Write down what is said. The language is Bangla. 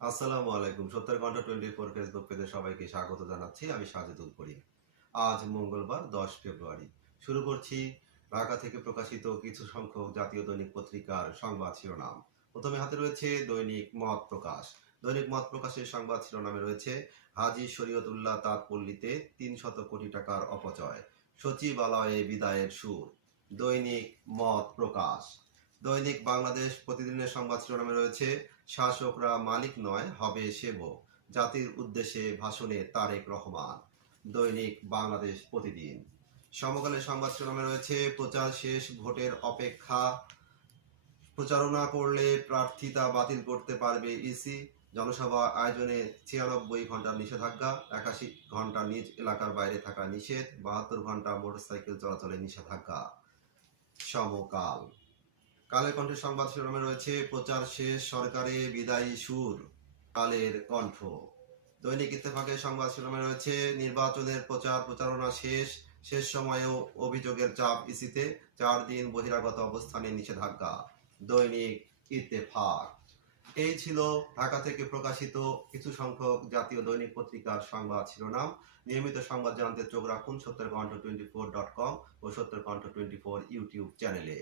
আসসালামু আলাইকুম। সত্তর ঘন্টা 24 ফেসবুক পেজে সবাইকে স্বাগত জানাচ্ছি। আমি সাজেদুল করিম। আজ মঙ্গলবার 10 ফেব্রুয়ারি। শুরু করছি ঢাকা থেকে প্রকাশিত কিছু সংখ্যক জাতীয় দৈনিক পত্রিকার সংবাদ শিরোনাম। প্রথমে হাতে রয়েছে দৈনিক মত প্রকাশ। দৈনিক মত প্রকাশের সংবাদ শিরোনামে রয়েছে হাজী শরীয়তুল্লাহ তাঁতপল্লীতে ৩০০ কোটি টাকার অপচয়। সচিবালয়ে বিদায়ের সুর। দৈনিক মত প্রকাশ। দৈনিক বাংলাদেশ প্রতিদিনের সংবাদ শিরোনামে রয়েছে শাসকরা মালিক নয়, হবে সেবক। জাতির উদ্দেশ্যে ভাষণে তারেক রহমান। দৈনিক বাংলাদেশ প্রতিদিন। সমকালের সংবাদ শিরোনামে রয়েছে প্রচার শেষ, ভোটের অপেক্ষা। প্রচারণা করলে প্রার্থিতা বাতিল করতে পারবে ইসি। জনসভা আয়োজনে 96 ঘন্টার নিষেধাজ্ঞা। 81 ঘন্টা নিজ এলাকার বাইরে থাকা নিষেধ। 72 ঘন্টা মোটরসাইকেল চলাচলে নিষেধাজ্ঞা। সমকাল। কালের কণ্ঠের সংবাদ শিরোনামে রয়েছে প্রচার শেষ, সরকারে বিদায়ী সুর। কালের কণ্ঠ। দৈনিক ইত্তেফাকের সংবাদ শিরোনামে রয়েছে নির্বাচনের প্রচারণা শেষ, শেষ সময়েও অভিযোগের চাপ ইসিতে। 4 দিন বহিরাগত অবস্থানে নিষেধাজ্ঞা। দৈনিক ইত্তেফাক। এই ছিল ঢাকা থেকে প্রকাশিত কিছু সংখ্যক জাতীয় দৈনিক পত্রিকার সংবাদ শিরোনাম। নিয়মিত সংবাদ জানতে চোখ রাখুন 70ঘন্টা24.com ও 70ঘন্টা24 ইউটিউব চ্যানেলে।